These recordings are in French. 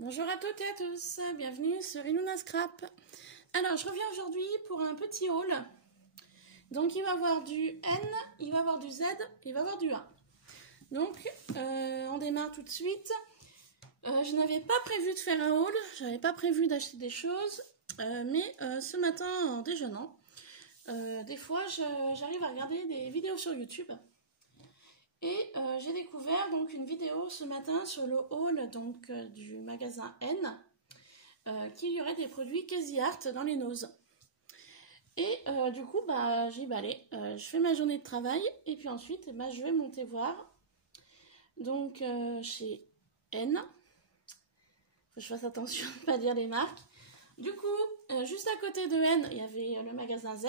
Bonjour à toutes et à tous, bienvenue sur Iluna Scrap. Alors je reviens aujourd'hui pour un petit haul. Donc il va y avoir du N, il va y avoir du Z, il va y avoir du A. Donc on démarre tout de suite. Je n'avais pas prévu de faire un haul, j'avais pas prévu d'acheter des choses, mais ce matin en déjeunant, des fois j'arrive à regarder des vidéos sur YouTube. Et j'ai découvert donc une vidéo ce matin sur le haul donc, du magasin N qu'il y aurait des produits Crazy Art dans les noses. Et du coup, j'ai dit, allez, je fais ma journée de travail et puis ensuite, je vais monter voir. Donc, chez N, faut que je fasse attention de ne pas dire les marques. Du coup, juste à côté de N, il y avait le magasin Z.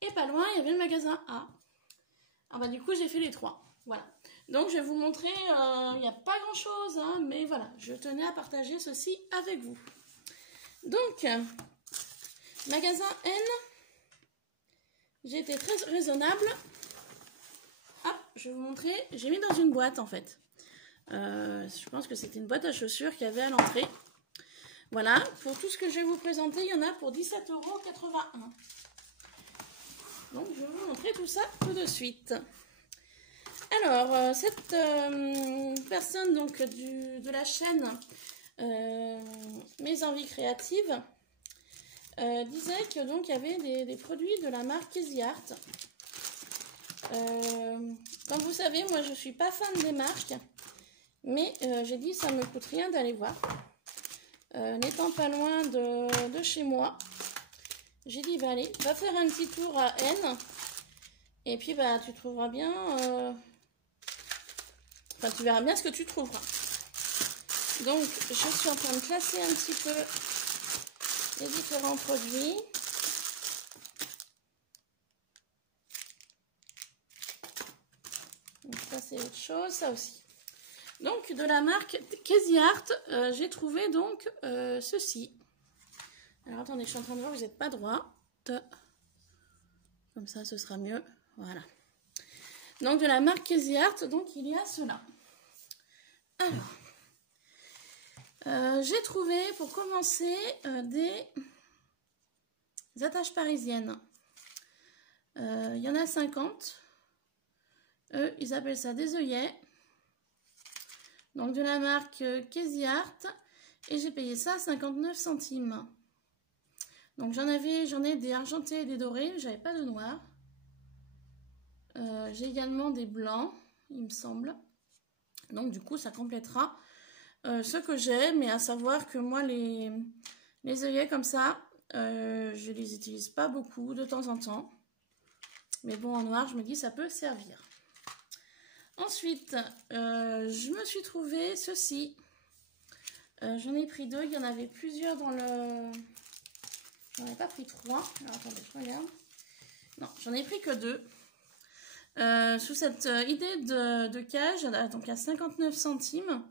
Et pas loin, il y avait le magasin A. Alors du coup, j'ai fait les trois. Voilà. Donc, je vais vous montrer, il n'y a pas grand-chose, hein, mais voilà, je tenais à partager ceci avec vous. Donc, magasin N, j'ai été très raisonnable. Hop, je vais vous montrer. J'ai mis dans une boîte, en fait. Je pense que c'était une boîte à chaussures qu'il y avait à l'entrée. Voilà, pour tout ce que je vais vous présenter, il y en a pour 17,81 €. Donc, je vais vous montrer tout ça tout de suite. Alors, cette personne donc, de la chaîne Mes Envies Créatives disait que donc il y avait des produits de la marque Crazy Art. Comme vous savez, moi je suis pas fan des marques, mais j'ai dit ça me coûte rien d'aller voir. N'étant pas loin de chez moi, j'ai dit allez, va faire un petit tour à N, et puis tu trouveras bien. Enfin, tu verras bien ce que tu trouveras. Donc, je suis en train de classer un petit peu les différents produits. Donc, ça, c'est autre chose, ça aussi. Donc, de la marque Crazy Art, j'ai trouvé donc ceci. Alors, attendez, je suis en train de voir, vous n'êtes pas droit. Comme ça, ce sera mieux. Voilà. Donc, de la marque Crazy Art, donc, il y a cela. Alors, j'ai trouvé, pour commencer, des attaches parisiennes. Il y en a 50. Eux, ils appellent ça des œillets. Donc, de la marque Crazy Art. Et j'ai payé ça 59 centimes. Donc, j'en ai des argentés et des dorés. J'avais pas de noir. J'ai également des blancs, il me semble. Donc, du coup, ça complétera ce que j'ai, mais à savoir que moi, les œillets comme ça, je les utilise pas beaucoup de temps en temps. Mais bon, en noir, je me dis ça peut servir. Ensuite, je me suis trouvé ceci. J'en ai pris deux, il y en avait plusieurs dans le... J'en ai pas pris trois. Alors, attendez, je regarde. Non, j'en ai pris que deux. Sous cette idée de cage, donc à 59 centimes.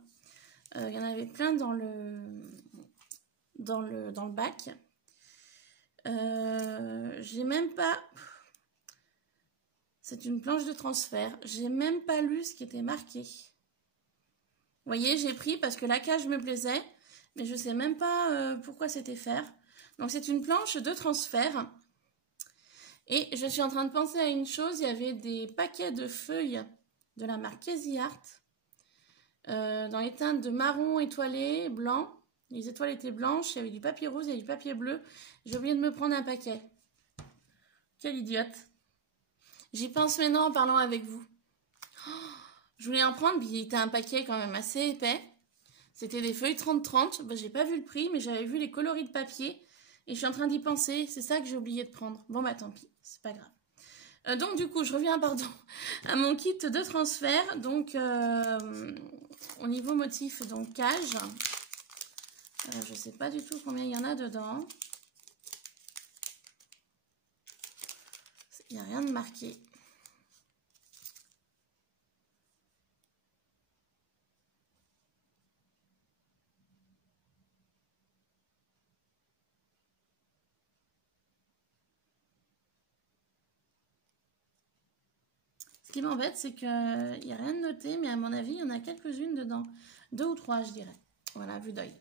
Il y en avait plein dans le bac. J'ai même pas... C'est une planche de transfert. J'ai même pas lu ce qui était marqué. Vous voyez, j'ai pris parce que la cage me plaisait, mais je sais même pas pourquoi c'était faire. Donc c'est une planche de transfert. Et je suis en train de penser à une chose. Il y avait des paquets de feuilles de la marque Crazy Art. Dans les teintes de marron étoilé, blanc. Les étoiles étaient blanches, il y avait du papier rose et du papier bleu. J'ai oublié de me prendre un paquet. Quelle idiote. J'y pense maintenant en parlant avec vous. Oh, je voulais en prendre, mais il était un paquet quand même assez épais. C'était des feuilles 30-30. J'ai pas vu le prix, mais j'avais vu les coloris de papier. Et je suis en train d'y penser. C'est ça que j'ai oublié de prendre. Bon, tant pis, c'est pas grave. Donc du coup, je reviens à mon kit de transfert. Donc au niveau motif, donc cage, je sais pas du tout combien il y en a dedans. Il n'y a rien de marqué. Ce qui m'embête, c'est qu'il n'y a rien de noté, mais à mon avis, il y en a quelques-unes dedans. 2 ou 3, je dirais. Voilà, vue d'œil.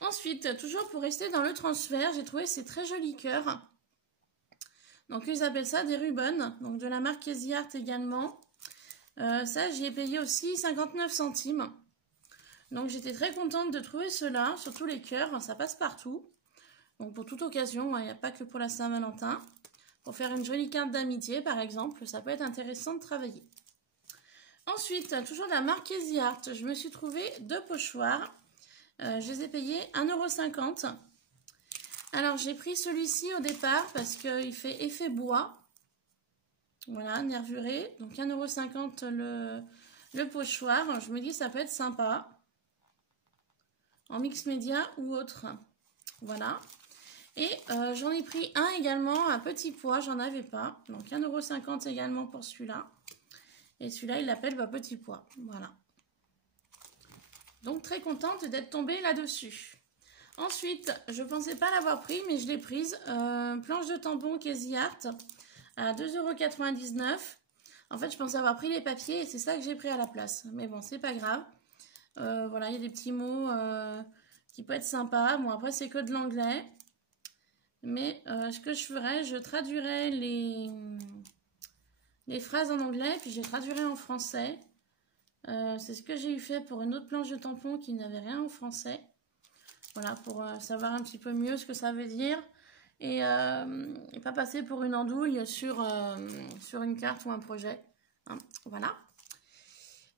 Ensuite, toujours pour rester dans le transfert, j'ai trouvé ces très jolis cœurs. Donc ils appellent ça des ribbons, donc de la marque Easy Art également. Ça, j'y ai payé aussi 59 centimes. Donc j'étais très contente de trouver cela, surtout les cœurs, ça passe partout. Donc pour toute occasion, il n'y a pas que pour la Saint-Valentin. Pour faire une jolie carte d'amitié par exemple, ça peut être intéressant de travailler. Ensuite, toujours de la marque Easy Art, je me suis trouvé 2 pochoirs. Je les ai payés 1,50 €. Alors j'ai pris celui-ci au départ parce qu'il fait effet bois. Voilà, nervuré. Donc 1,50 € le pochoir. Je me dis ça peut être sympa. En mix média ou autre. Voilà. Et j'en ai pris un également à petit pois. J'en avais pas. Donc 1,50 € également pour celui-là. Et celui-là, il l'appelle petit pois. Voilà. Donc très contente d'être tombée là-dessus. Ensuite, je ne pensais pas l'avoir pris, mais je l'ai prise. Planche de tampon Easy Art à 2,99 €. En fait, je pensais avoir pris les papiers et c'est ça que j'ai pris à la place. Mais bon, c'est pas grave. Voilà, il y a des petits mots qui peuvent être sympas. Bon, après, c'est que de l'anglais. Mais ce que je ferais, je traduirais les phrases en anglais, puis je les traduirais en français. C'est ce que j'ai eu fait pour une autre planche de tampon qui n'avait rien en français. Voilà, pour savoir un petit peu mieux ce que ça veut dire. Et pas passer pour une andouille sur une carte ou un projet. Hein, voilà.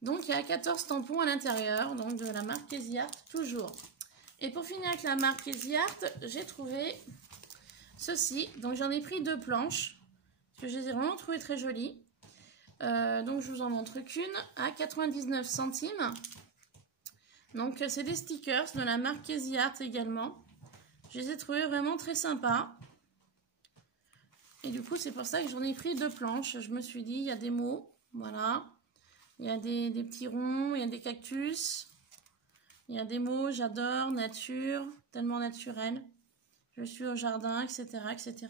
Donc, il y a 14 tampons à l'intérieur, donc de la marque Easy Art, toujours. Et pour finir avec la marque Easy Art, j'ai trouvé ceci. Donc, j'en ai pris 2 planches, parce que je les ai vraiment trouvées très jolies. Donc, je vous en montre qu'une à 99 centimes. Donc, c'est des stickers de la marque Easy Art également. Je les ai trouvés vraiment très sympas. Et du coup, c'est pour ça que j'en ai pris 2 planches. Je me suis dit, il y a des mots, voilà. Il y a des petits ronds, il y a des cactus. Il y a des mots, j'adore, nature, tellement naturel. Je suis au jardin, etc., etc.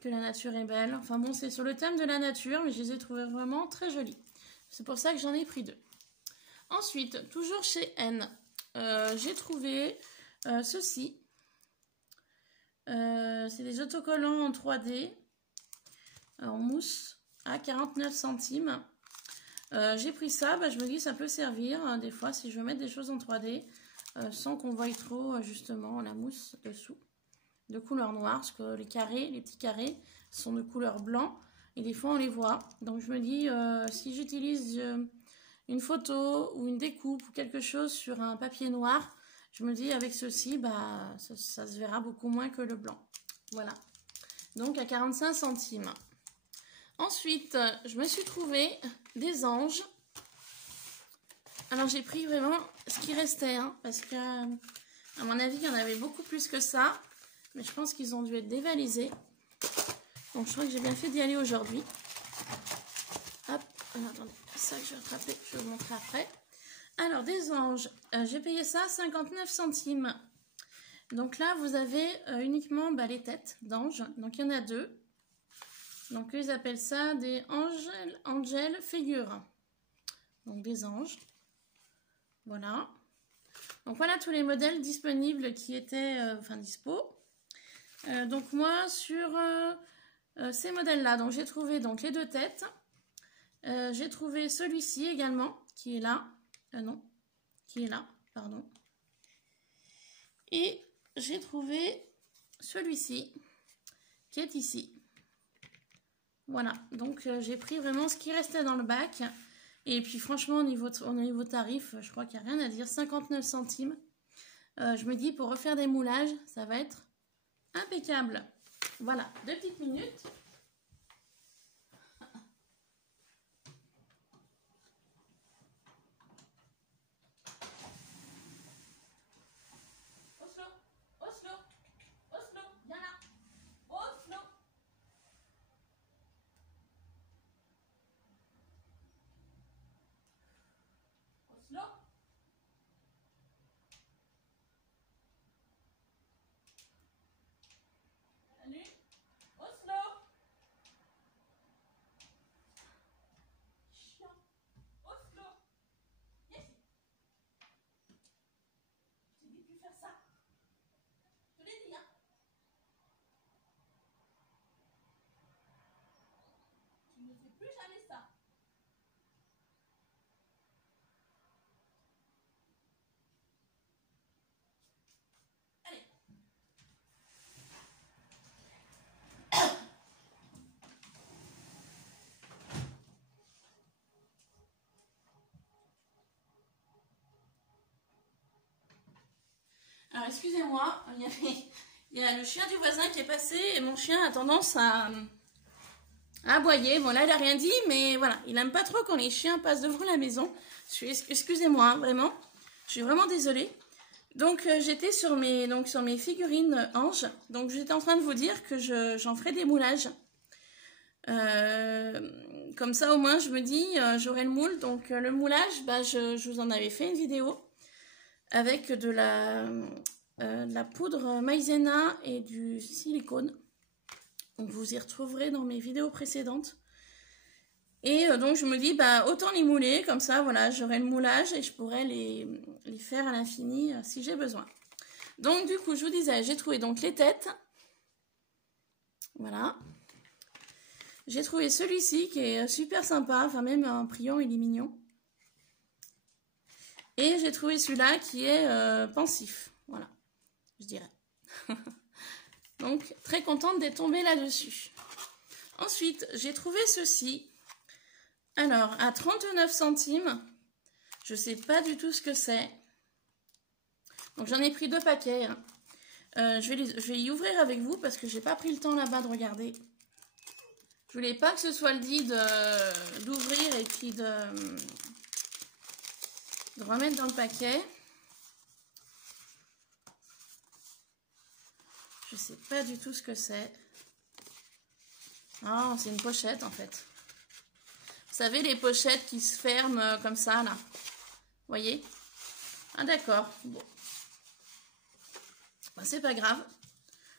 Que la nature est belle. Enfin bon, c'est sur le thème de la nature, mais je les ai trouvés vraiment très jolis. C'est pour ça que j'en ai pris 2. Ensuite, toujours chez N, j'ai trouvé ceci. C'est des autocollants en 3D, en mousse, à 49 centimes. J'ai pris ça, je me dis ça peut servir des fois si je veux mettre des choses en 3D sans qu'on voie trop justement la mousse dessous de couleur noire, parce que les petits carrés sont de couleur blanc et des fois on les voit. Donc je me dis si j'utilise une photo ou une découpe ou quelque chose sur un papier noir, je me dis avec ceci ça se verra beaucoup moins que le blanc. Voilà, donc à 45 centimes. Ensuite, je me suis trouvé des anges. Alors, j'ai pris vraiment ce qui restait, hein, parce que, à mon avis, il y en avait beaucoup plus que ça. Mais je pense qu'ils ont dû être dévalisés. Donc, je crois que j'ai bien fait d'y aller aujourd'hui. Hop, alors, attendez, ça que je vais rattraper, je vais vous montrer après. Alors, des anges, j'ai payé ça 59 centimes. Donc là, vous avez uniquement les têtes d'anges. Donc, il y en a 2. Donc, ils appellent ça des angel figures. Donc, des anges. Voilà. Donc, voilà tous les modèles disponibles qui étaient, dispo. Donc, moi, sur ces modèles-là, donc j'ai trouvé donc, les 2 têtes. J'ai trouvé celui-ci également, qui est là. Non, qui est là, pardon. Et j'ai trouvé celui-ci, qui est ici. Voilà, donc j'ai pris vraiment ce qui restait dans le bac. Et puis franchement, au niveau tarif, je crois qu'il n'y a rien à dire. 59 centimes. Je me dis, pour refaire des moulages, ça va être impeccable. Voilà, 2 petites minutes. Alors excusez-moi, il y a le chien du voisin qui est passé et mon chien a tendance à aboyer. Bon là il a rien dit, mais voilà, il aime pas trop quand les chiens passent devant la maison. Excusez-moi, hein, vraiment, je suis vraiment désolée. Donc j'étais sur mes figurines anges. Donc j'étais en train de vous dire que j'en ferai des moulages. Comme ça au moins je me dis j'aurai le moule. Donc le moulage, bah, je vous en avais fait une vidéo avec de la poudre maïzena et du silicone. Donc vous y retrouverez dans mes vidéos précédentes. Et donc je me dis bah autant les mouler, comme ça voilà, j'aurai le moulage et je pourrai les faire à l'infini si j'ai besoin. Donc du coup je vous disais, j'ai trouvé donc les têtes. Voilà. J'ai trouvé celui-ci qui est super sympa, enfin même en priant il est mignon. Et j'ai trouvé celui-là qui est pensif, voilà, je dirais. Donc très contente d'être tombée là-dessus. Ensuite j'ai trouvé ceci. Alors, à 39 centimes, je ne sais pas du tout ce que c'est. Donc, j'en ai pris 2 paquets. Hein. Je vais y ouvrir avec vous parce que je n'ai pas pris le temps là-bas de regarder. Je voulais pas que ce soit le dit d'ouvrir et puis de remettre dans le paquet. Je ne sais pas du tout ce que c'est. Ah, c'est une pochette en fait. Vous savez, les pochettes qui se ferment comme ça, là. Vous voyez? Ah, d'accord. Bon. Ben, c'est pas grave.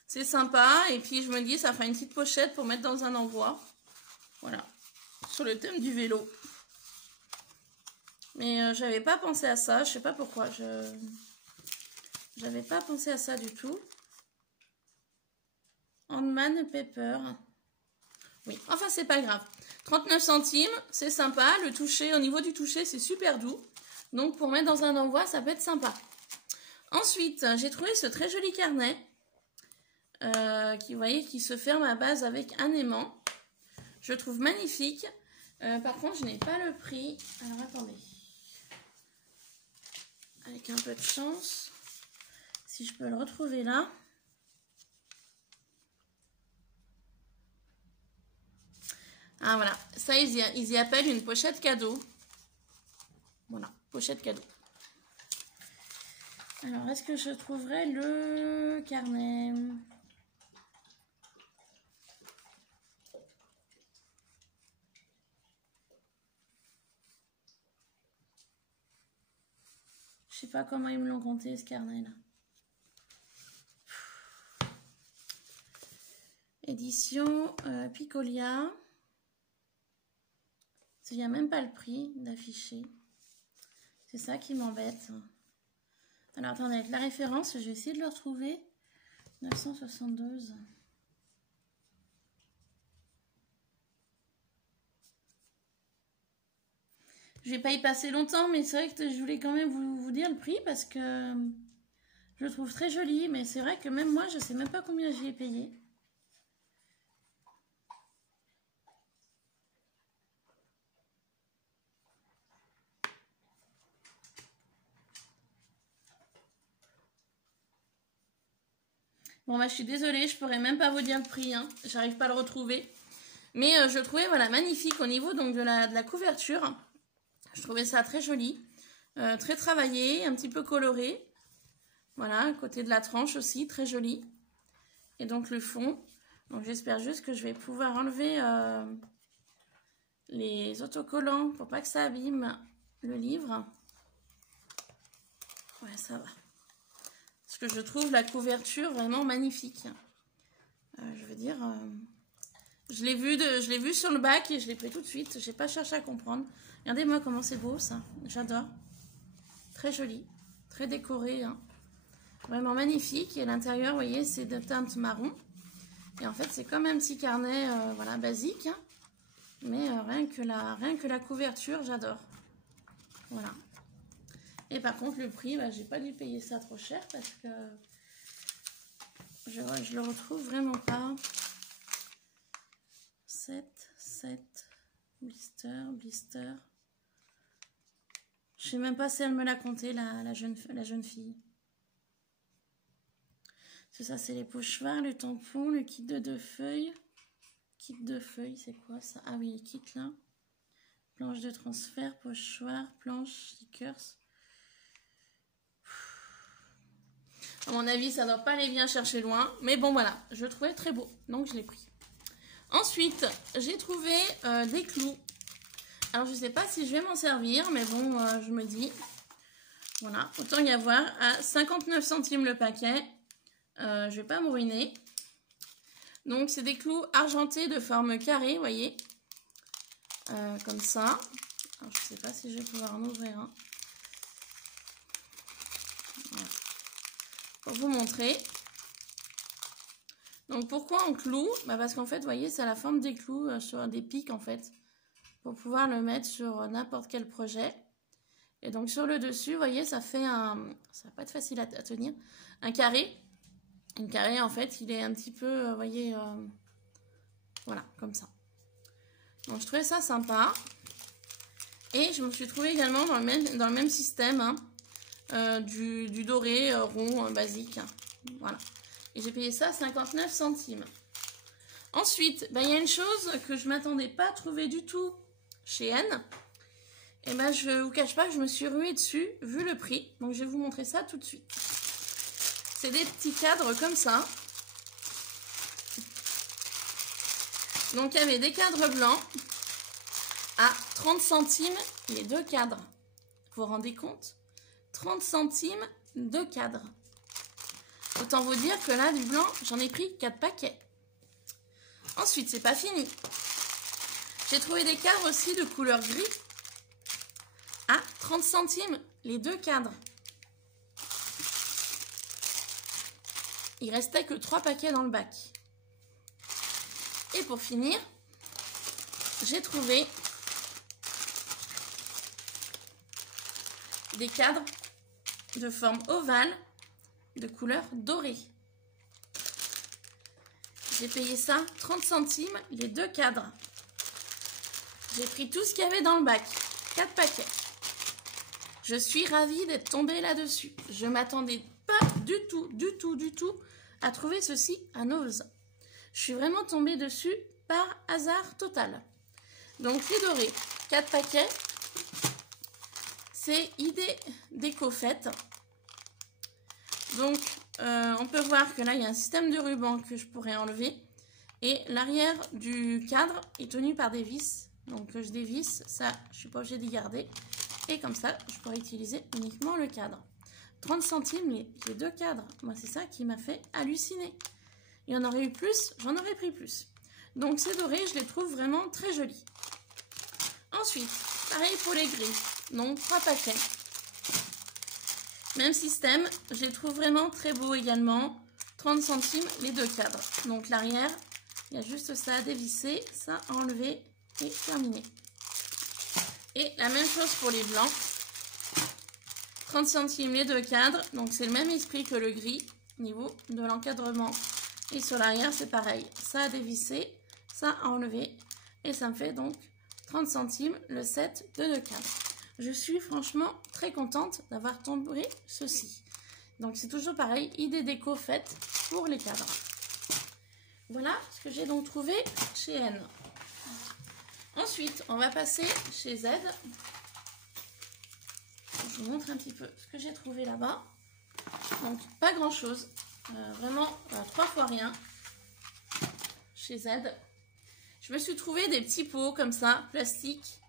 C'est sympa. Et puis, je me dis, ça fera une petite pochette pour mettre dans un endroit. Voilà. Sur le thème du vélo. Mais j'avais pas pensé à ça. Je sais pas pourquoi. J'avais pas pensé à ça du tout. Handman Pepper. Oui, enfin, c'est pas grave. 39 centimes, c'est sympa. Le toucher, au niveau du toucher, c'est super doux. Donc, pour mettre dans un envoi, ça peut être sympa. Ensuite, j'ai trouvé ce très joli carnet. Vous voyez, qui se ferme à base avec un aimant. Je le trouve magnifique. Par contre, je n'ai pas le prix. Alors, attendez. Avec un peu de chance. Si je peux le retrouver là. Ah voilà, ça ils y appellent une pochette cadeau. Voilà, pochette cadeau. Alors, est-ce que je trouverai le carnet? Je sais pas comment ils me l'ont compté ce carnet là. Édition Picolia. Il n'y a même pas le prix d'afficher. C'est ça qui m'embête. Alors attendez, avec la référence, je vais essayer de le retrouver. 972. Je vais pas y passer longtemps, mais c'est vrai que je voulais quand même vous dire le prix parce que je le trouve très joli. Mais c'est vrai que même moi, je sais même pas combien j'y ai payé. Bon, bah, je suis désolée, je pourrais même pas vous dire le prix, hein. J'arrive pas à le retrouver. Mais je trouvais, voilà, magnifique au niveau donc, de la couverture. Je trouvais ça très joli, très travaillé, un petit peu coloré. Voilà, côté de la tranche aussi, très joli. Et donc le fond. Donc j'espère juste que je vais pouvoir enlever les autocollants pour pas que ça abîme le livre. Ouais, ça va. Parce que je trouve la couverture vraiment magnifique. Je veux dire, je l'ai vu sur le bac et je l'ai pris tout de suite. J'ai pas cherché à comprendre. Regardez-moi comment c'est beau ça. J'adore. Très joli, très décoré. Hein. Vraiment magnifique. Et l'intérieur, vous voyez, c'est de teinte marron. Et en fait, c'est comme un petit carnet, voilà, basique. Hein. Mais rien que la couverture, j'adore. Voilà. Et par contre, le prix, bah, j'ai pas dû payer ça trop cher parce que je le retrouve vraiment pas. 7, blister. Je sais même pas si elle me l'a compté, la jeune fille. que ça, c'est les pochoirs, le tampon, le kit de 2 feuilles. Kit de feuilles, c'est quoi ça? Ah oui, kit là. Planche de transfert, pochoir, planche, stickers. À mon avis, ça ne doit pas aller bien chercher loin. Mais bon, voilà, je le trouvais très beau. Donc, je l'ai pris. Ensuite, j'ai trouvé des clous. Alors, je ne sais pas si je vais m'en servir. Mais bon, je me dis... Voilà, autant y avoir à 59 centimes le paquet. Je ne vais pas me ruiner. Donc, c'est des clous argentés de forme carrée, vous voyez. Comme ça. Alors, je ne sais pas si je vais pouvoir en ouvrir un. Voilà. Pour vous montrer. Donc, pourquoi en clous? Parce qu'en fait, vous voyez, c'est la forme des clous sur des pics, en fait. Pour pouvoir le mettre sur n'importe quel projet. Et donc, sur le dessus, vous voyez, ça fait un... Ça va pas être facile à tenir. Un carré. Un carré, en fait, il est un petit peu, vous voyez... voilà, comme ça. Donc, je trouvais ça sympa. Et je me suis trouvée également dans le même système, hein, du doré rond basique. Voilà. Et j'ai payé ça 59 centimes. Ensuite, il y a une chose que je ne m'attendais pas à trouver du tout chez N. Et je ne vous cache pas que je me suis ruée dessus, vu le prix. Donc, je vais vous montrer ça tout de suite. C'est des petits cadres comme ça. Donc, il y avait des cadres blancs à 30 centimes les 2 cadres. Vous vous rendez compte? 30 centimes 2 cadres. Autant vous dire que là, du blanc, j'en ai pris 4 paquets. Ensuite, c'est pas fini. J'ai trouvé des cadres aussi de couleur gris à 30 centimes les 2 cadres. Il restait que 3 paquets dans le bac. Et pour finir, j'ai trouvé des cadres de forme ovale de couleur dorée. J'ai payé ça 30 centimes les 2 cadres. J'ai pris tout ce qu'il y avait dans le bac, 4 paquets. Je suis ravie d'être tombée là-dessus. Je ne m'attendais pas du tout à trouver ceci à Nose. Je suis vraiment tombée dessus par hasard total. Donc les dorés, 4 paquets. C'est idée déco faite. Donc on peut voir que là il y a un système de ruban que je pourrais enlever. Et l'arrière du cadre est tenu par des vis. Donc je dévisse, ça je ne suis pas obligée d'y garder. Et comme ça, je pourrais utiliser uniquement le cadre. 30 centimes les 2 cadres. Moi, c'est ça qui m'a fait halluciner. Il y en aurait eu plus, j'en aurais pris plus. Donc, ces dorés, je les trouve vraiment très jolis. Ensuite, pareil pour les gris. Donc, 3 paquets. Même système, je les trouve vraiment très beaux également. 30 centimes les 2 cadres. Donc, l'arrière, il y a juste ça à dévisser, ça à enlever et terminé. Et la même chose pour les blancs. 30 centimes les 2 cadres. Donc c'est le même esprit que le gris au niveau de l'encadrement. Et sur l'arrière c'est pareil. Ça à dévisser, ça à enlever. Et ça me fait donc 30 centimes le set de 2 cadres. Je suis franchement très contente d'avoir tombé ceci. Donc c'est toujours pareil, idée déco faite pour les cadres. Voilà ce que j'ai donc trouvé chez N. Ensuite, on va passer chez Z. Je vous montre un petit peu ce que j'ai trouvé là-bas. Donc, pas grand-chose. Vraiment, 3 fois rien. Chez Z. Je me suis trouvé des petits pots comme ça, plastiques.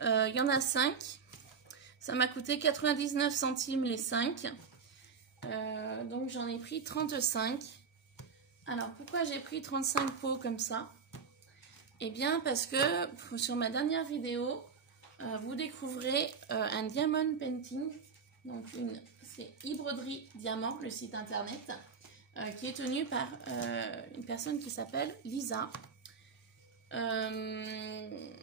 Il y en a 5. Ça m'a coûté 99 centimes les 5. Donc, j'en ai pris 35. Alors, pourquoi j'ai pris 35 pots comme ça ? Eh bien, parce que sur ma dernière vidéo, vous découvrez un diamond painting. Donc, c'est Broderie Diamant, le site internet, qui est tenu par une personne qui s'appelle Lisa. Elle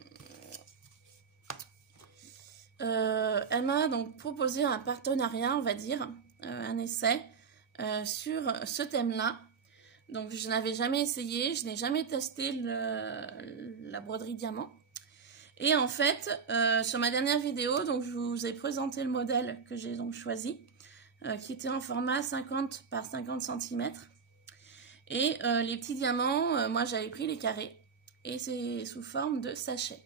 m'a donc proposé un partenariat, on va dire, un essai sur ce thème-là. Donc, je n'avais jamais essayé, je n'ai jamais testé la broderie diamant. Et en fait, sur ma dernière vidéo, donc, je vous ai présenté le modèle que j'ai donc choisi, qui était en format 50 par 50 cm. Et les petits diamants, moi j'avais pris les carrés. Et c'est sous forme de sachet.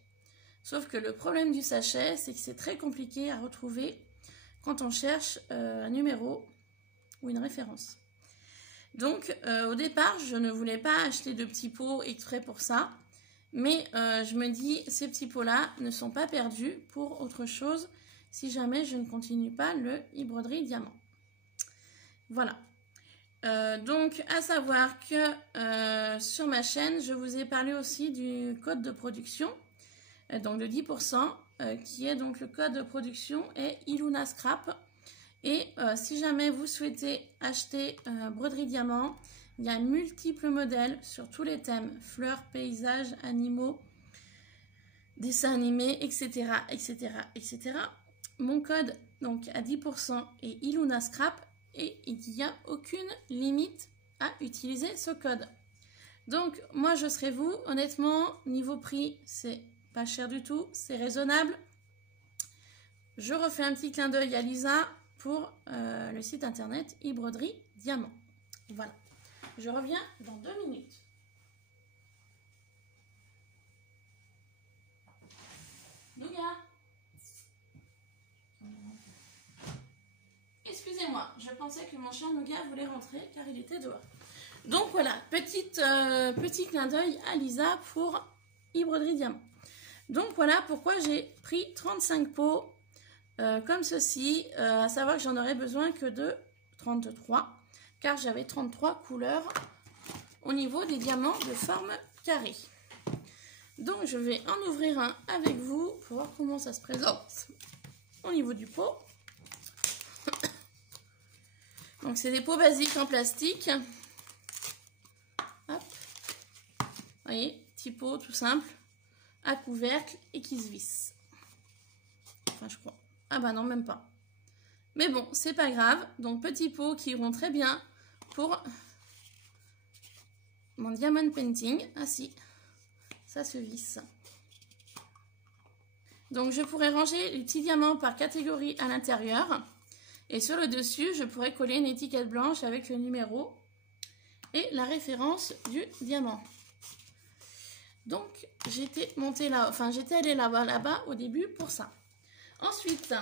Sauf que le problème du sachet, c'est que c'est très compliqué à retrouver quand on cherche un numéro ou une référence. Donc au départ, je ne voulais pas acheter de petits pots exprès pour ça. Mais je me dis, ces petits pots-là ne sont pas perdus pour autre chose si jamais je ne continue pas le e-broderie diamant. Voilà. Donc, à savoir que sur ma chaîne, je vous ai parlé aussi du code de production, donc de 10%, qui est donc le code de production est Iluna Scrap. Et si jamais vous souhaitez acheter broderie diamant, il y a multiples modèles sur tous les thèmes, fleurs, paysages, animaux, dessins animés, etc., etc., etc. Mon code donc à 10% est Iluna Scrap et il n'y a aucune limite à utiliser ce code. Donc moi je serai vous, honnêtement, niveau prix, c'est pas cher du tout, c'est raisonnable. Je refais un petit clin d'œil à Lisa pour le site internet e-broderie diamant. Voilà. Je reviens dans 2 minutes. Nougat. Excusez-moi, je pensais que mon chat Nougat voulait rentrer car il était dehors. Donc voilà, petit clin d'œil à Lisa pour e-broderie diamant. Donc voilà pourquoi j'ai pris 35 pots comme ceci, à savoir que j'en aurais besoin que de 33. Car j'avais 33 couleurs au niveau des diamants de forme carrée. Donc je vais en ouvrir un avec vous pour voir comment ça se présente au niveau du pot. Donc c'est des pots basiques en plastique. Hop. Vous voyez, petit pot tout simple, à couvercle et qui se visse. Enfin je crois. Ah bah non, même pas. Mais bon, c'est pas grave. Donc petits pots qui iront très bien pour mon diamond painting. Ah si, ça se visse. Donc je pourrais ranger les petits diamants par catégorie à l'intérieur. Et sur le dessus, je pourrais coller une étiquette blanche avec le numéro et la référence du diamant. Donc j'étais montée là, enfin j'étais allée là-bas au début pour ça. Ensuite,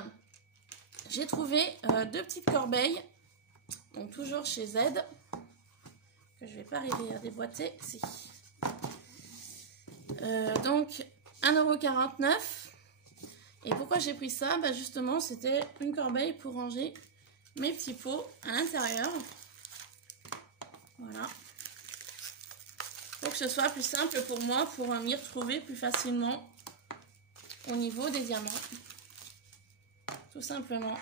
j'ai trouvé 2 petites corbeilles, donc toujours chez Z, que je ne vais pas arriver à déboîter, si. Donc 1,49 €. Et pourquoi j'ai pris ça? Bah justement, c'était une corbeille pour ranger mes petits pots à l'intérieur. Voilà. Pour que ce soit plus simple pour moi, pour m'y retrouver plus facilement au niveau des diamants. Tout simplement.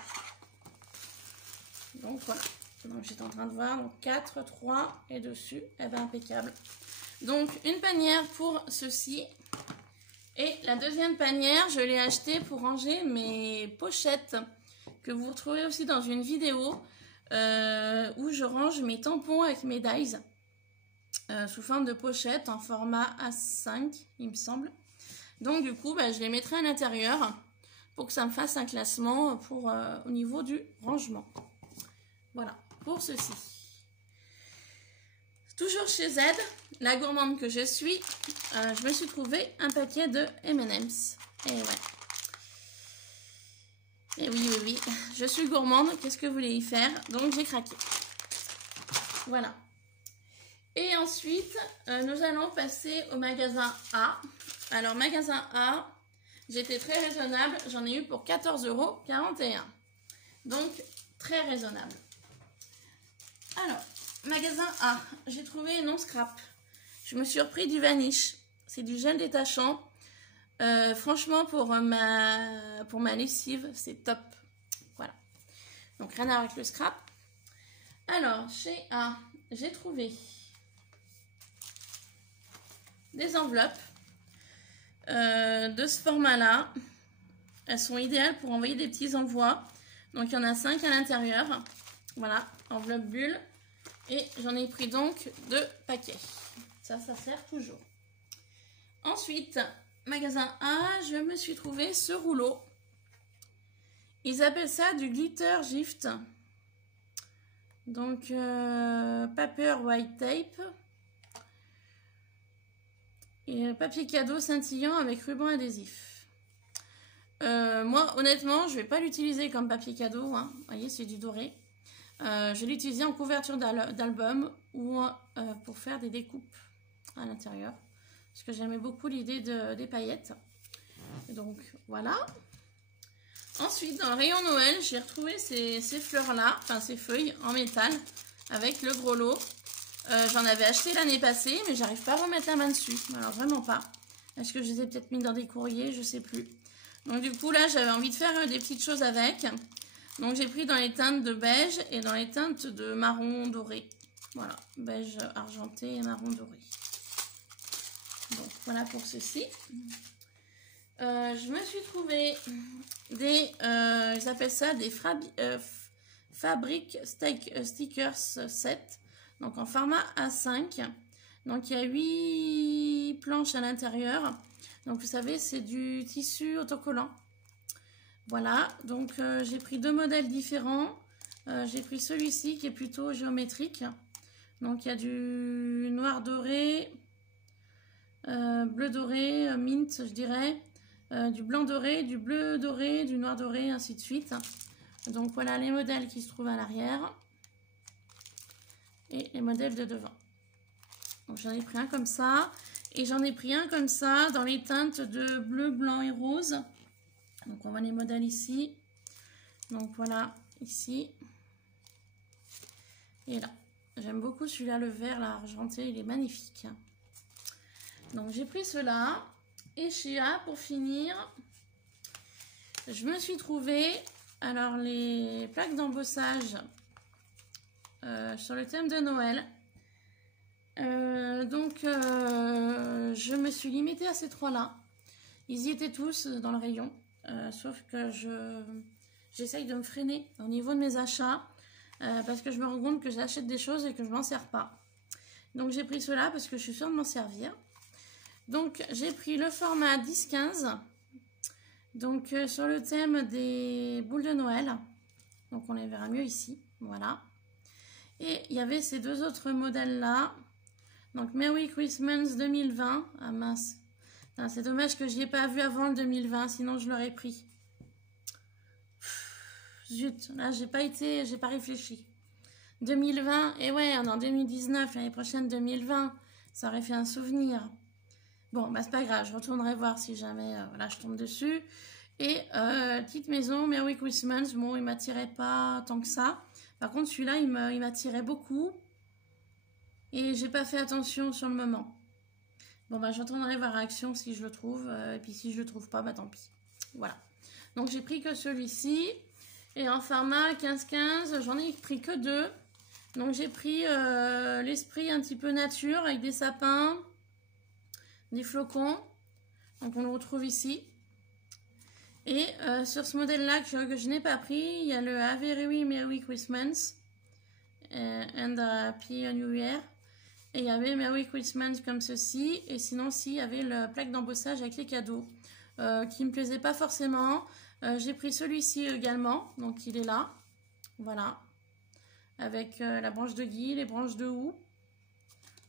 Donc voilà. Donc j'étais en train de voir. Donc 4, 3 et dessus. Eh ben impeccable. Donc une panière pour ceci. Et la deuxième panière, je l'ai achetée pour ranger mes pochettes. Que vous retrouvez aussi dans une vidéo. Où je range mes tampons avec mes dies. Sous forme de pochette en format A5, il me semble. Donc du coup, bah, je les mettrai à l'intérieur. Pour que ça me fasse un classement pour, au niveau du rangement. Voilà, pour ceci. Toujours chez Z, la gourmande que je suis, je me suis trouvé un paquet de M&M's. Et ouais. Et oui, oui, oui, je suis gourmande, qu'est-ce que vous voulez y faire? Donc j'ai craqué. Voilà. Et ensuite, nous allons passer au magasin A. Alors, magasin A... J'étais très raisonnable, j'en ai eu pour 14,41 €. Donc, très raisonnable. Alors, magasin A, j'ai trouvé non scrap. Je me suis repris du Vanish. C'est du gel détachant. Franchement, pour ma lessive, c'est top. Voilà. Donc, rien à voir avec le scrap. Alors, chez A, j'ai trouvé des enveloppes. De ce format là, elles sont idéales pour envoyer des petits envois. Donc il y en a 5 à l'intérieur. Voilà, enveloppe bulle. Et j'en ai pris donc 2 paquets. Ça sert toujours. Ensuite, magasin A, je me suis trouvé ce rouleau. Ils appellent ça du glitter gift. Donc, paper white tape. Et papier cadeau scintillant avec ruban adhésif. Moi, honnêtement, je vais pas l'utiliser comme papier cadeau. Hein. Vous voyez, c'est du doré. Je vais l'utiliser en couverture d'album ou pour faire des découpes à l'intérieur. Parce que j'aimais beaucoup l'idée des paillettes. Donc, voilà. Ensuite, dans le rayon Noël, j'ai retrouvé ces fleurs-là, enfin ces feuilles en métal avec le gros lot. J'en avais acheté l'année passée, mais j'arrive pas à remettre la main dessus. Alors, vraiment pas. Est-ce que je les ai peut-être mis dans des courriers? Je sais plus. Donc, du coup, là, j'avais envie de faire des petites choses avec. Donc, j'ai pris dans les teintes de beige et dans les teintes de marron doré. Voilà, beige argenté et marron doré. Donc, voilà pour ceci. Je me suis trouvé des, ils appellent ça des Fabric Stickers set, donc en format A5. Donc il y a 8 planches à l'intérieur. Donc vous savez, c'est du tissu autocollant. Voilà, donc j'ai pris 2 modèles différents. J'ai pris celui-ci qui est plutôt géométrique. Donc il y a du noir doré, bleu doré, mint je dirais. Du blanc doré, du bleu doré, du noir doré, ainsi de suite. Donc voilà les modèles qui se trouvent à l'arrière et les modèles de devant. Donc j'en ai pris un comme ça et j'en ai pris un comme ça dans les teintes de bleu, blanc et rose. Donc on voit les modèles ici. Donc voilà ici et là. J'aime beaucoup celui-là, le vert, là, argenté, il est magnifique. Donc j'ai pris cela. Et chez A, pour finir, je me suis trouvé alors les plaques d'embossage sur le thème de Noël. Je me suis limitée à ces trois-là. Ils y étaient tous dans le rayon, sauf que j'essaye de me freiner au niveau de mes achats parce que je me rends compte que j'achète des choses et que je m'en sers pas. Donc j'ai pris cela parce que je suis sûre de m'en servir. Donc, j'ai pris le format 10-15, donc sur le thème des boules de Noël. Donc, on les verra mieux ici, voilà. Et il y avait ces deux autres modèles-là. Donc, Merry Christmas 2020. Ah mince, c'est dommage que je n'y ai pas vu avant le 2020, sinon je l'aurais pris. Zut, là, j'ai pas réfléchi. 2020, et ouais, on est en 2019, l'année prochaine 2020, ça aurait fait un souvenir. Bon, bah c'est pas grave, je retournerai voir si jamais voilà, je tombe dessus. Et petite maison, Merry Christmas, bon, il m'attirait pas tant que ça. Par contre, celui-là, il m'attirait beaucoup. Et j'ai pas fait attention sur le moment. Bon, bah je retournerai voir Action si je le trouve. Et puis si je le trouve pas, bah tant pis. Voilà. Donc j'ai pris que celui-ci. Et en format 15-15, j'en ai pris que 2. Donc j'ai pris l'esprit un petit peu nature avec des sapins. Des flocons, donc on le retrouve ici. Et sur ce modèle-là que je n'ai pas pris, il y a le A Very Merry Christmas and Happy New Year. Et il y avait Merry Christmas comme ceci. Et sinon, il y avait la plaque d'embossage avec les cadeaux qui ne me plaisait pas forcément. J'ai pris celui-ci également, donc il est là. Voilà. Avec la branche de gui, les branches de houx.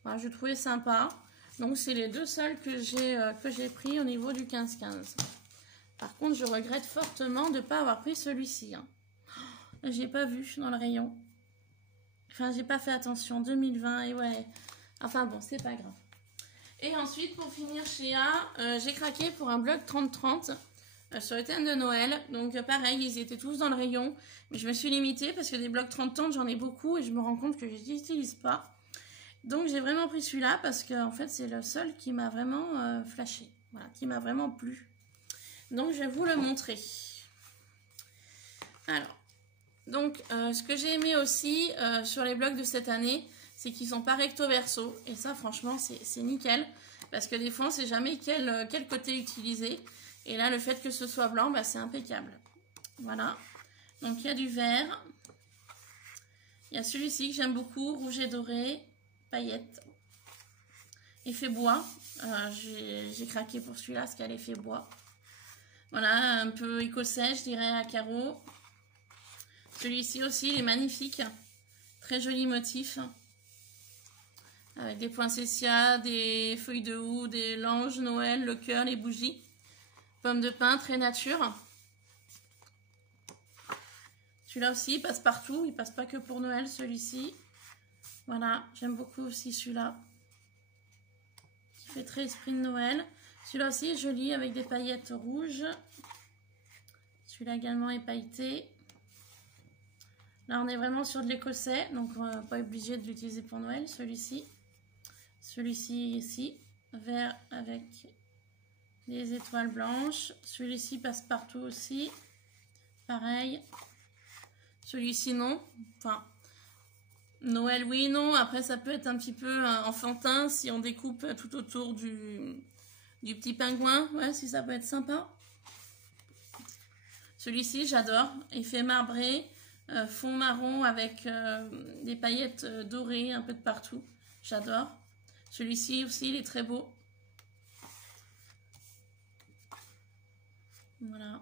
Voilà, je trouvais sympa. Donc, c'est les deux seuls que j'ai pris au niveau du 15-15. Par contre, je regrette fortement de ne pas avoir pris celui-ci. Hein. J'ai pas vu dans le rayon. Enfin, j'ai pas fait attention. 2020, et ouais. Enfin bon, c'est pas grave. Et ensuite, pour finir chez A, j'ai craqué pour un bloc 30-30 sur le thème de Noël. Donc, pareil, ils étaient tous dans le rayon. Mais je me suis limitée parce que des blocs 30-30, j'en ai beaucoup et je me rends compte que je les utilise pas. Donc j'ai vraiment pris celui-là parce que en fait c'est le seul qui m'a vraiment flashé, voilà, qui m'a vraiment plu. Donc je vais vous le montrer. Alors, donc ce que j'ai aimé aussi sur les blocs de cette année, c'est qu'ils sont pas recto verso. Et ça franchement c'est nickel. Parce que des fois on sait jamais quel côté utiliser. Et là le fait que ce soit blanc, bah, c'est impeccable. Voilà. Donc il y a du vert. Il y a celui-ci que j'aime beaucoup, rouge et doré. Paillettes, effet bois, j'ai craqué pour celui-là parce qu'il y a l'effet bois. Voilà, un peu écossais je dirais, à carreaux. Celui-ci aussi il est magnifique, Très joli motif. Avec des poinsettias, des feuilles de houx, des l'ange, Noël, le cœur, les bougies. Pommes de pin, très nature. Celui-là aussi, il passe partout. Il passe pas que pour Noël, celui-ci. Voilà, j'aime beaucoup aussi celui-là. Qui fait très esprit de Noël. Celui-là aussi est joli avec des paillettes rouges. Celui-là également est pailleté. Là, on est vraiment sur de l'écossais, donc on n'est pas obligé de l'utiliser pour Noël. Celui-ci. Celui-ci ici, vert avec des étoiles blanches. Celui-ci passe partout aussi. Pareil. Celui-ci non. Enfin, Noël oui, non. Après, ça peut être un petit peu enfantin si on découpe tout autour du petit pingouin. Ouais, si ça peut être sympa. Celui-ci, j'adore. Effet marbré, fond marron avec des paillettes dorées un peu de partout. J'adore. Celui-ci aussi, il est très beau. Voilà.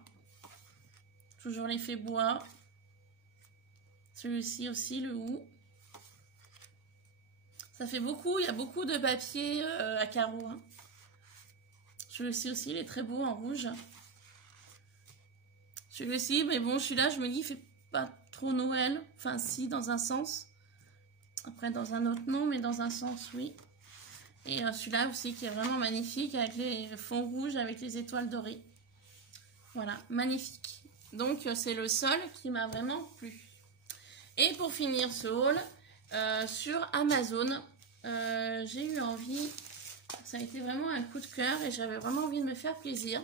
Toujours l'effet bois. Celui-ci aussi, le houx. Ça fait beaucoup, il y a beaucoup de papier à carreaux. Hein. Celui-ci aussi, il est très beau en rouge. Celui-ci, mais bon, celui-là, je me dis, il fait pas trop Noël. Enfin, si, dans un sens. Après, dans un autre, non, mais dans un sens, oui. Et celui-là aussi, qui est vraiment magnifique, avec les fonds rouges, avec les étoiles dorées. Voilà, magnifique. Donc, c'est le sol qui m'a vraiment plu. Et pour finir ce haul, sur Amazon, j'ai eu envie, ça a été vraiment un coup de cœur et j'avais vraiment envie de me faire plaisir.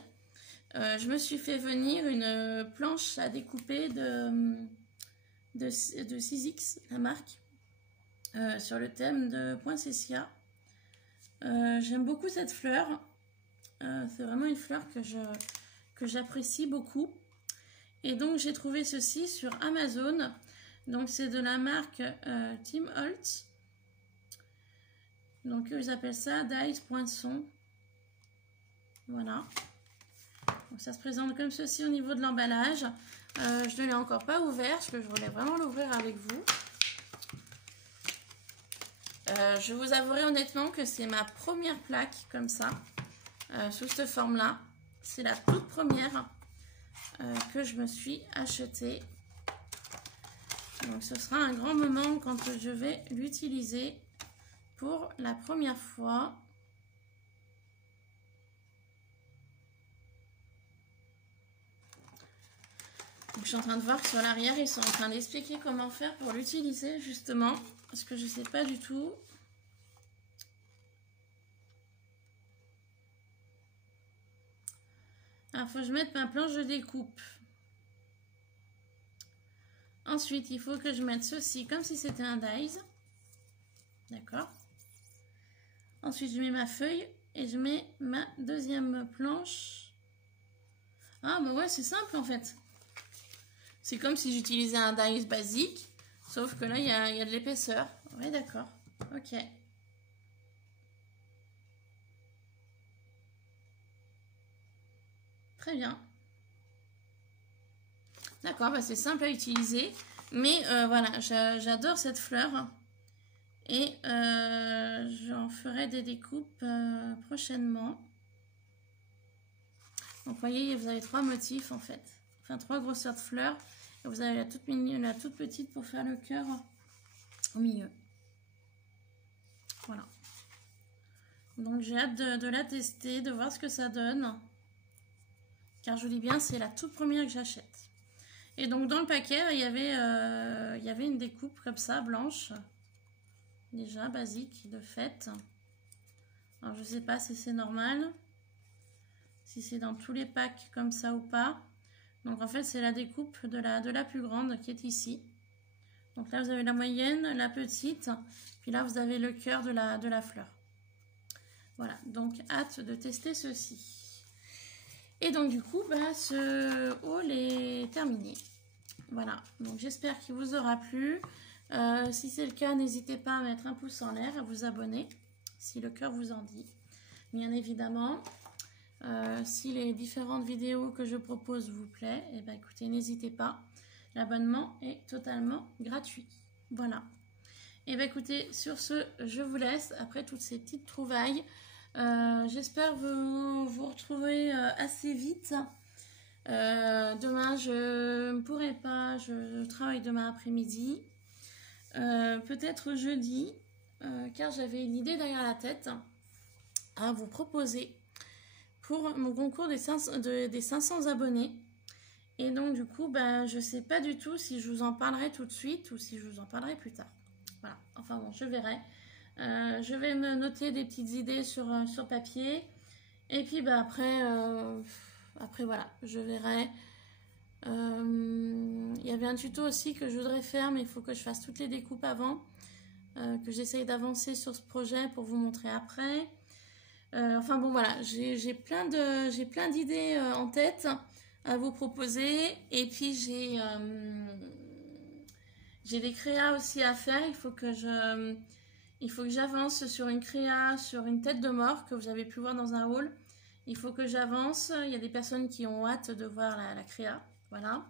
Je me suis fait venir une planche à découper de Sizzix, la marque, sur le thème de Poinsettia. J'aime beaucoup cette fleur. C'est vraiment une fleur que j'apprécie beaucoup. Et donc j'ai trouvé ceci sur Amazon. Donc c'est de la marque Tim Holtz. Donc ils appellent ça Dice Poinçon. Voilà. Donc ça se présente comme ceci au niveau de l'emballage. Je ne l'ai encore pas ouvert parce que je voulais vraiment l'ouvrir avec vous. Je vous avouerai honnêtement que c'est ma première plaque comme ça, sous cette forme-là. C'est la toute première que je me suis achetée. Donc ce sera un grand moment quand je vais l'utiliser pour la première fois. Donc, je suis en train de voir que sur l'arrière, ils sont en train d'expliquer comment faire pour l'utiliser justement. Parce que je ne sais pas du tout. Alors, il faut que je mette ma planche de découpe. Ensuite, il faut que je mette ceci comme si c'était un dies. D'accord. Ensuite, je mets ma feuille et je mets ma deuxième planche. Ah, bah ouais, c'est simple en fait. C'est comme si j'utilisais un dies basique, sauf que là, il y a de l'épaisseur. Oui, d'accord. Ok. Très bien. D'accord, bah c'est simple à utiliser. Mais voilà, j'adore cette fleur. Et j'en ferai des découpes prochainement. Donc vous voyez, vous avez 3 motifs en fait. Enfin 3 grosseurs de fleurs. Et vous avez la toute petite pour faire le cœur au milieu. Voilà. Donc j'ai hâte de la tester, de voir ce que ça donne. Car je vous dis bien, c'est la toute première que j'achète. Et donc dans le paquet, il y avait une découpe comme ça, blanche. Déjà, basique, de fait. Alors je sais pas si c'est normal. Si c'est dans tous les packs comme ça ou pas. Donc en fait, c'est la découpe de la plus grande qui est ici. Donc là, vous avez la moyenne, la petite. Puis là, vous avez le cœur de la fleur. Voilà, donc hâte de tester ceci. Et donc du coup, bah, ce haul est terminé. Voilà, donc j'espère qu'il vous aura plu. Si c'est le cas, n'hésitez pas à mettre un pouce en l'air, à vous abonner, si le cœur vous en dit. Bien évidemment, si les différentes vidéos que je propose vous plaisent, eh ben, écoutez, n'hésitez pas. L'abonnement est totalement gratuit. Voilà. Et bien écoutez, sur ce, je vous laisse après toutes ces petites trouvailles. J'espère vous retrouver assez vite. Demain, je ne pourrai pas, je travaille demain après-midi. Peut-être jeudi, car j'avais une idée derrière la tête à vous proposer pour mon concours des 500 abonnés. Et donc du coup, ben, je ne sais pas du tout si je vous en parlerai tout de suite ou si je vous en parlerai plus tard. Voilà, enfin bon, je verrai. Je vais me noter des petites idées sur papier. Et puis ben, après voilà, je verrai. Il y avait un tuto aussi que je voudrais faire, mais il faut que je fasse toutes les découpes avant. Que j'essaye d'avancer sur ce projet pour vous montrer après. Enfin bon voilà, j'ai plein d'idées en tête à vous proposer. Et puis j'ai des créas aussi à faire. Il faut que j'avance sur une créa, sur une tête de mort que vous avez pu voir dans un haul. Il faut que j'avance. Il y a des personnes qui ont hâte de voir la créa. Voilà.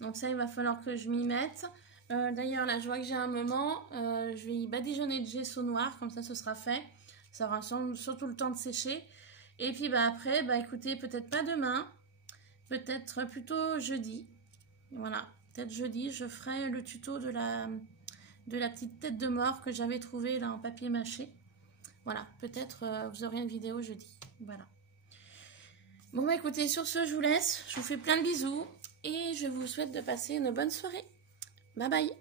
Donc ça, il va falloir que je m'y mette. D'ailleurs, là, je vois que j'ai un moment. Je vais y badigeonner de gesso noir. Comme ça, ce sera fait. Ça aura surtout le temps de sécher. Et puis bah, après, bah, écoutez, peut-être pas demain. Peut-être plutôt jeudi. Voilà. Peut-être jeudi, je ferai le tuto de la petite tête de mort que j'avais trouvée là en papier mâché. Voilà. Peut-être vous aurez une vidéo jeudi. Voilà. Bon bah écoutez, sur ce, je vous laisse. Je vous fais plein de bisous. Et je vous souhaite de passer une bonne soirée. Bye bye.